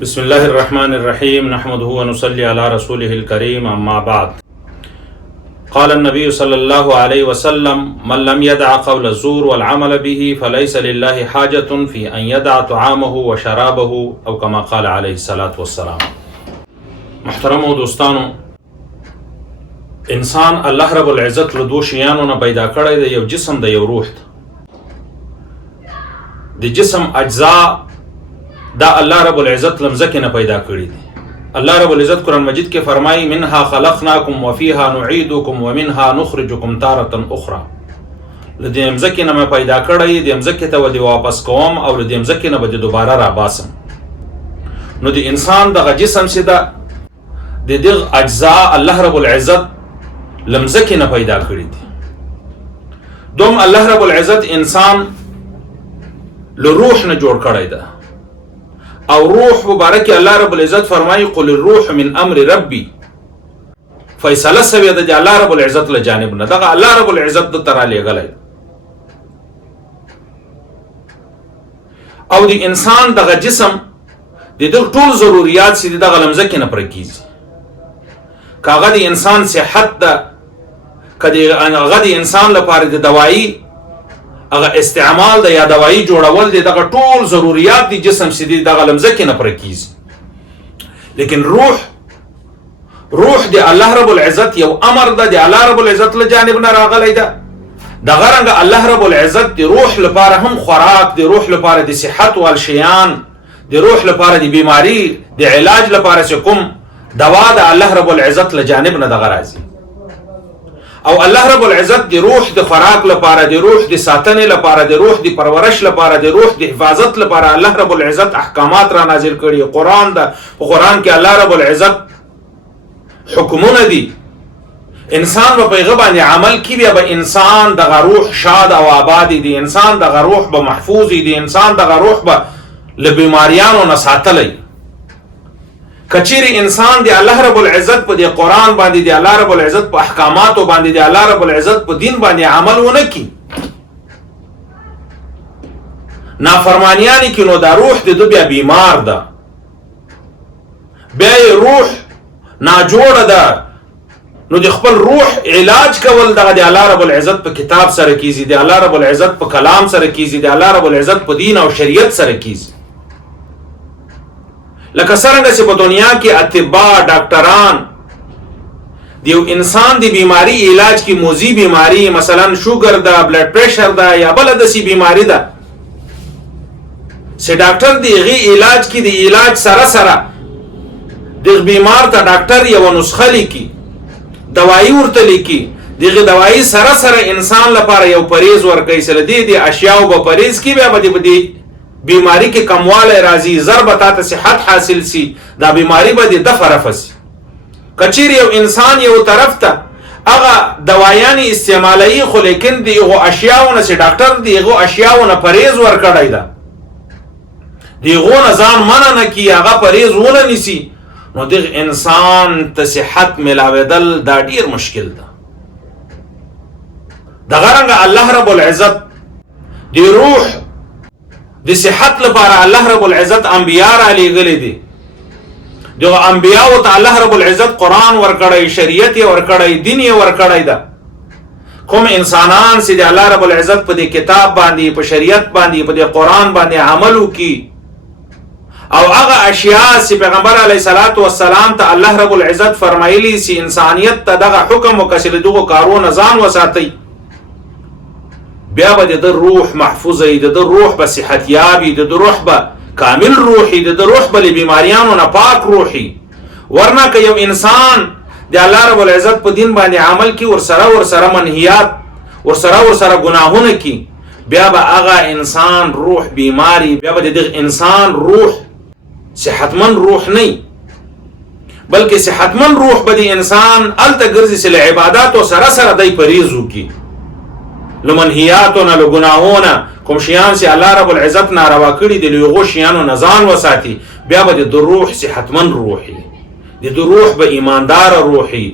بسم الله الرحمن الرحيم نحمده ونصلي على رسوله الكريم أما بعد قال النبي صلى الله عليه وسلم من لم يدع قول الزور والعمل به فليس لله حاجة في أن يدع طعامه وشرابه أو كما قال عليه الصلاة والسلام. محترم دوستانو، انسان الله رب العزت له دو شیانو نه پیدا کړی دی، یو جسم دی، یو روح دی. د جسم اجزا دا الله رب العزت لمزکه نه پیدا کړی دي. الله رب العزت قرآن مجید کې فرمایي منها خلقناکم وفيها نعيدكم ومنها نخرجكم تارة اخرى. لدې مزکه نه پیدا کړی دی، مزکه ته ودی واپس کوم او لدې مزکه نه به دوباره را باسم. نو د انسان دغه جسم سیده د دغه اجزا الله رب العزت لمزکه نه پیدا کړی دي. دوم الله رب العزت انسان له روح نه جوړ کړی دی او روح مبارک الله رب العزت فرمایي قل الروح من امر ربي. فیصله سوی د الله رب العزت له جانب نه، دغه الله رب العزت د ترا لګلای او د انسان دغه جسم د دغه ټول ضرورت سي دغه لمزه کې نه پرکیږي. کاغه د انسان صحت ده، کدی هغه د انسان لپاره د دوايي هغه استعمال د یا دوايي جوړول دي، دغه ټول ضرورت دي جسم سي دغه لمزه کې نه پرکیږي. لیکن روح د الله رب العزت یو امر ده، د الله رب العزت له جانب نه راغلی ده. دغه رنګ الله رب العزت د روح لپاره هم خوراک، د روح لپاره د صحت وال شیان، د روح لپاره د بیماری د علاج لپاره کوم دوا د الله رب العزت له جانب نه دغه راځي. او الله رب العزت د روح د خوراک لپاره، د روح د ساتنې لپاره، د روح د پرورش لپاره، د روح د حفاظت لپاره الله رب العزت احکامات را نازل کړي. قرآن ده، په قرآن کې الله رب العزت حکمونه دي. انسان په پیغه باندې عمل کی بیا به انسان دغه روح شاد او آباد دي، انسان دغه روح به محفوظ دي، انسان دغه روح به له بیماریانو نه ساتلی. کچیر انسان دی الله رب العزت په دی قرآن باندې، دی الله رب العزت په احکاماتو باندې، دی الله رب العزت په دین باندې عمل ونه کی، نافرمانیانی کی، نو دا روح دی دو بیا بیمار ده، بیا روح ناجوړه ده. نو دی خپل روح علاج کول دغه دی الله رب العزت په کتاب سره کیږي، دی الله رب العزت په کلام سره کیږي، دی الله رب العزت په دین او شریعت سره کیږي. لکه څنګه چې په دنیا کې اطباء ډاکټران دیو انسان دی بیماری علاج کی موذی بیماری مثلا شوګر ده، بلډ پریشر ده یا بل دسی بیماری ده، چې ډاکټر دی غي علاج کی دی علاج سره سره د بیمار ته ډاکټر یو نسخه لیکي، دوايي ورته لیکي، دغه دوايي سره سره انسان لپاره یو پریز ورکړي. سره دی اشیاء به پریز کی به بدی بیماری کې کمواله راځي، ضربتا ته صحت حاصل سي، دا بیماری به د دفرفسي. کچیر یو انسان یو طرف ته هغه دوایانی استعمالي، خو لیکن دیغه اشیاءونه چې ډاکټر دیغه اشیاءونه پریز ورکړای دا، دیغه نظام منع نه کی، هغه پریز ونه نسی، نو دغه انسان ته صحت ملاویدل دا ډیر مشکل ده. دغه رنګ الله رب العزت دی روح د صحت لپاره الله رب العزت انبیاء را لېږلي دي. دغه انبیاء ته الله رب العزت قرآن ورکړی، شریعت یې ورکړی، دین یې ورکړی ده. کوم انسانان چې د الله رب العزت په دې کتاب باندې، په شریعت باندې، په دې قرآن باندې عمل وکړي او هغه اشیاء چې پیغمبر علیه الصلاۃ والسلام ته الله رب العزت فرمایلی چې انسانیت ته دغه حکم وکړي دغه کارونه ځان وساتي، بیا به د روح محفوظ وي، د روح به صحت یابي، د روح به کامل روحي، د روح به له بیماریانو نه پاک روحي. ورنه که یو انسان د الله رب العزت په دین باندې عمل کی، ورسره منهیات، ورسره ګناهونه کی، بیا به هغه انسان روح بیماری، بیا به د انسان روح صحتمن روح نه، بلکې صحتمن روح به د انسان الته ګرځي چې له عباداتو سره دای پریزو کی، لمنهیاتونه لګناهونه کوم شیان چې الله رب العزت ناروا کړي دي لغو شیانو نزان وساتي، بیا به د روح صحتمن روحي، د روح به ایماندار روحي،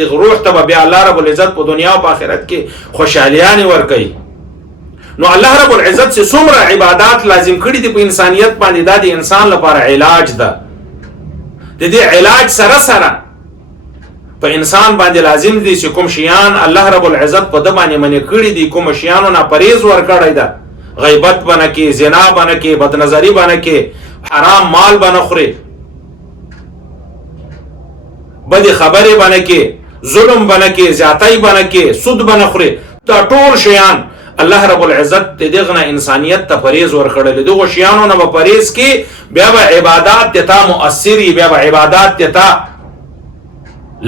د روح ته بیا الله رب العزت په دنیا او په آخرت کې خوشالیان ورکړي. نو الله رب العزت سے څومره عبادات لازم کړي دي په انسانیت باندې، دا د انسان لپاره علاج ده. د دې علاج سره سره په انسان باندې لازم دي چې کوم شیان الله رب العزت په د باندې منع کړي دي، کوم شیانو نه پرهیز ورکړی ده، غیبت بنه کې، زنا بنه کې، بدنظری بنه کې، حرام مال بنه خوري، بدی خبرې بنه کې، ظلم بنه کې، زیاتۍ بنه کې، سود بنه خوري. دا ټول شیان الله رب العزت دغه نه انسانیت ته پرهیز ورکړل. دغه شیانو نه به پرهیز کې بیا به عبادت ته مؤثری، بیا به عبادت ته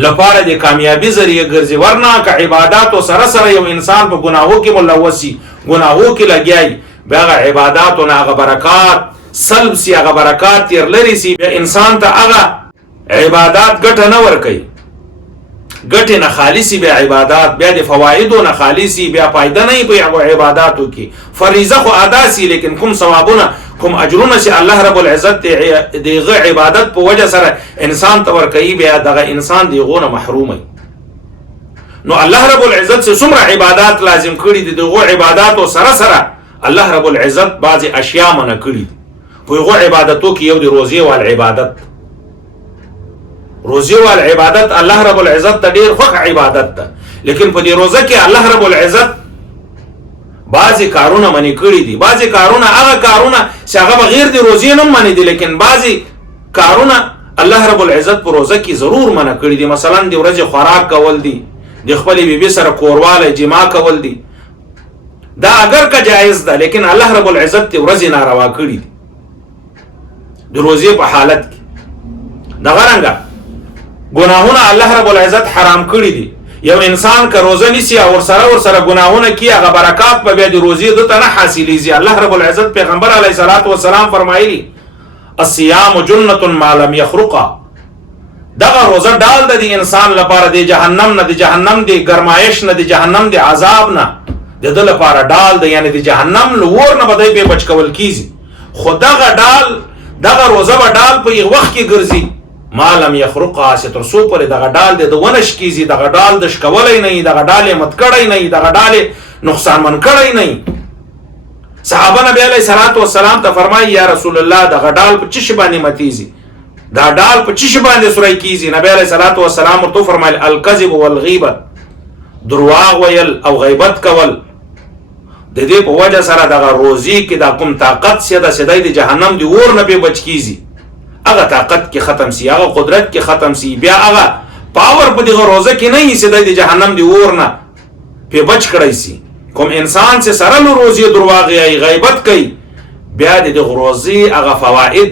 لپاره د کامیابی ذریعہ ګرځي. ورنه که عبادت سره سره یو انسان په ګناهو کې ملوثي، ګناهو کې لګیای، بیا عبادتو نه هغه برکات سلب سی، هغه برکات تیر لري سی، بیا انسان ته هغه عبادت ګټه نه ورکوي، ګټه نه خالصي بیا عبادت، بیا د فوایدو نه خالصي، بیا فائدہ نه په عبادتو کې. فریضه خو ادا سي، لیکن کوم ثوابونه کوم اجرونه چې الله رب العزت دغه عبادت په وجه سره انسان ته ورکوي، بیا دغه انسان دغه نه محروم وي. نو الله رب العزت سے څومره عبادت لازم کړي دي، دغه عبادتو سره سره الله رب العزت بعضی اشیاء منع کړي دي. په هغه عبادتو کې یو د روزي وال عبادت، روزي وال عبادت الله رب العزت ته ډیر خوښ عبادت ده، لیکن په دې روزه کې الله رب العزت بعضی کارونه منع کړي دي. بعضی کارونه هغه کارونه چې هغه بغیر د روزي نه منع دي، لیکن بعضی کارونه الله رب العزت په روزه کې ضرور منع کړي دي. مثلا د ورځې خوراک کول دي، د خپل بیبي سره کورواله جما کول دي، دا اگر که جائز ده، لیکن الله رب العزت د ورځې ناروا کړي دي د روزي په حالت کې. دغه رنګه ګناهونه الله رب العزت حرام کړي دي. یو انسان که روزه نیسي او ورسره ګناهونه کوي، هغه برکات په بیا د روزي دته نه حاصلېږي. الله رب العزت پیغمبر علیه الصلاۃ والسلام فرمایلی الصيام جنة ما لم يخرقا، دغه روزه ډال د انسان لپاره د جهنم نه، د جهنم د ګرمایش نه، د جهنم د عذاب نه د دل لپاره ډال د، یعنی د جهنم لور نه بدای په بچ کول کیږي. خو دغه روزه به ډال په یو وخت کې ګرځي ما لم يخرقا، چې تر څو پورې دغه ډال د ونش کیږي، دغه ډال د شکولای نه، دغه ډال مت کړای نه، دغه ډال نقصان من کړای نه. صحابه نبی علیہ الصلوۃ والسلام ته فرمایي یا رسول الله دغه ډال په چی باندې متیږي، دا ډال په چی باندې سورای کیږي؟ نبی علیہ الصلوۃ والسلام ورته فرمایل الکذب والغیبه، درواغ ویل او غیبت کول. د دې په وجه سره دغه روزي کې د کوم طاقت سیده د جهنم دی ور نه به بچ کیږي، هغه طاقت کې ختم سی، هغه قدرت کې ختم سی، بیا هغه پاور په دغه روزه کې نه سیده د جهنم دی ور نه په بچ کړی سی. کوم انسان چې سره له روزي درواغ یا غیبت کوي، بیا د روزي هغه فواید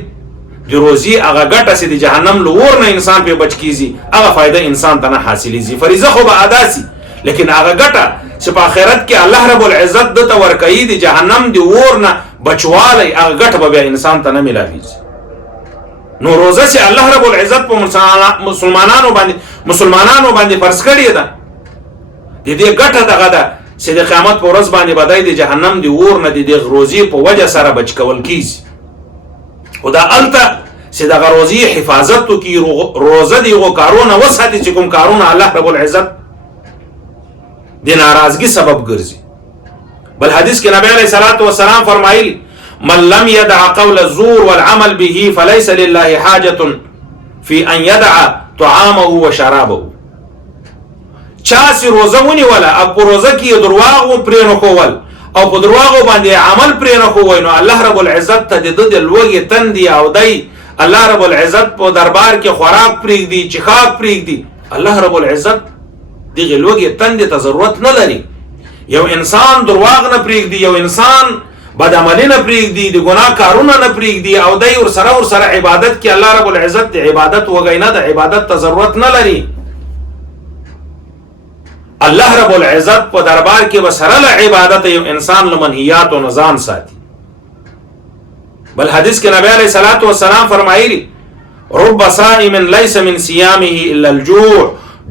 د روزي هغه ګټه سي د جهنم له ور نه انسان په بچ کیږي، هغه فائدہ انسان ته نه حاصلېږي. فریضه خو به ادا سي، لیکن هغه ګټه چې په آخرت کې الله رب العزت د تور کوي د جهنم دی ور نه بچوالی، هغه ګټه به انسان ته نه ملاويږي. نو روزه چې الله رب العزت په مسلمانانو باندې فرض کړی ده، د دې ګټه دغه ده چې د قیامت په ورځ باندې بدای د جهنم دی ور نه د روزي په وجه سره بچ کول کیږي. خدا الته چې دغه روزي حفاظت کی روزه دی غو کارونه وساتي چې کوم کارونه الله رب العزت د ناراضگی سبب ګرځي. بل حدیث کې نبی علیہ الصلوۃ والسلام فرمایلی من لم يدع قول الزور والعمل به فليس لله حاجة في ان يدع طعامه وشرابه. چا سی روزه ونی ولا او په روزه کې درواغ و پرې نه کول او په درواغ باندې عمل پرې نه کوی، نو الله رب العزت ته د لوګي تندي او دای الله رب العزت په دربار کې خوراک پرېږدي، چخاک پرېږدي. الله رب العزت دغه لوګي تندي ته ضرورت نه لري. یو انسان درواغ نه پرېږدي، یو انسان بد عملی نه پرېږدي، د ګناه کارونه نه پرېږدي او دای ور سره عبادت کې الله رب العزت د عبادت وګینه د عبادت ته ضرورت نه لري. الله رب العزت په دربار کې بسره له عبادت یو انسان له منهیات او نظام ساتي. بل حدیث کې نبی علیہ الصلوۃ والسلام فرمایلی رب صائم ليس من صيامه الا الجوع،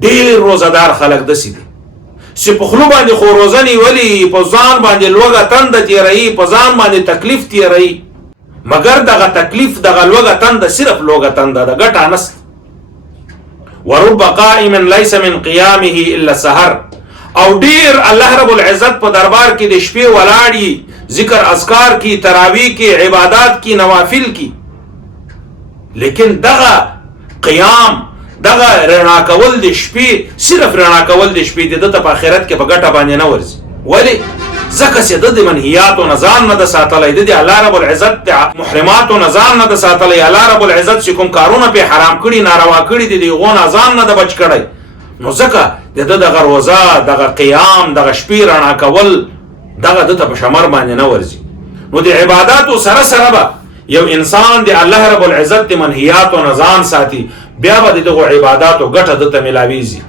ډیر روزدار خلق دسي دي چې په خلو باندې خو روزنی ولی په ځان باندې لوګه تند تیری، په ځان باندې تکلیف تیری، مگر دغه تکلیف دغه لوګه تند صرف لوګه تند د ګټه نست. ورب قائم ليس من قيامه الا السحر، او ډیر الله رب العزت په دربار کې د شپې ولاړی ذکر اذکار کی تراویح کی عبادات کی نوافل کی لیکن دغه قیام دغه رڼا کول د شپې صرف رڼا کول د شپې د په آخرت کې په ګټه باندې نه ورځي ولی ځکه چې د منهیات او نظام نه د ساتلای د الله رب العزت محرمات او نظام نه د ساتلای الله رب العزت چې کوم کارونه په حرام کړي ناروا کړي دي غو نظام نه د بچ کړي نو ځکه دغه روزه دغه قیام دغه شپې رڼا کول دغه د په شمار باندې نه ورځي نو د عبادت سره سره به یو انسان د الله رب العزت د منهیات او نظام ساتي بیا به دغه عبادت او ګټه د ته ملاويږي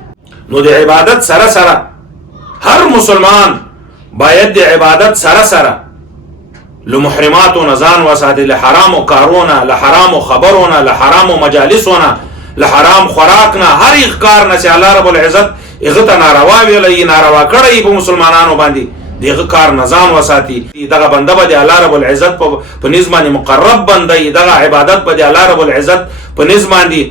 نو د عبادت سره سره هر مسلمان باید د عبادت سره سره له محرمات او نزان وساتي له حرام او کارونه له حرام او خبرونه له حرام او مجالسونه له حرام خوراکنا هر یک کار نه چې الله رب العزت هغه ته ناروا ویلې ناروا کړی په مسلمانانو باندې دغه کار نظام وساتي دغه بنده به الله رب العزت په نظام مقرب بنده دغه عبادت به الله رب العزت په نظام دي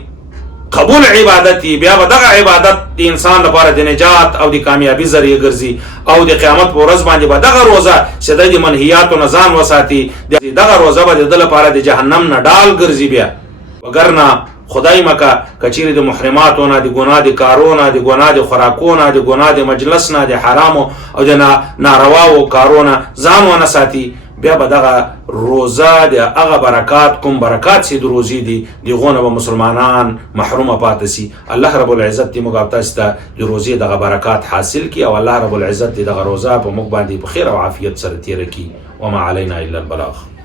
قبول عبادتي بیا به دغه عبادت د انسان لپاره د نجات او د کامیابی ذریعہ ګرځي او د قیامت په ورځ باندې به دغه روزه چې د منهیات او نظام وساتي دغه روزه به د لپاره د جهنم نه ډال ګرځي بیا وګرنه خدای مکه کچیر د محرماتو نه د ګناه د کارونه د ګناه د خوراکونه د ګناه د مجلس نه د حرام او د ناروا او کارونه ځان ونه ساتي بیا به دغه روزه د هغه برکات کوم برکات چې د روزي دي دغونه به مسلمانان محرومه پاتې سي الله رب العزت دې موږ تاسو ته د روزي دغه برکات حاصل کی او الله رب العزت دې دغه روزه په موږ باندې په خیر او عافیت سره تیر کی وما علينا الا البلاغ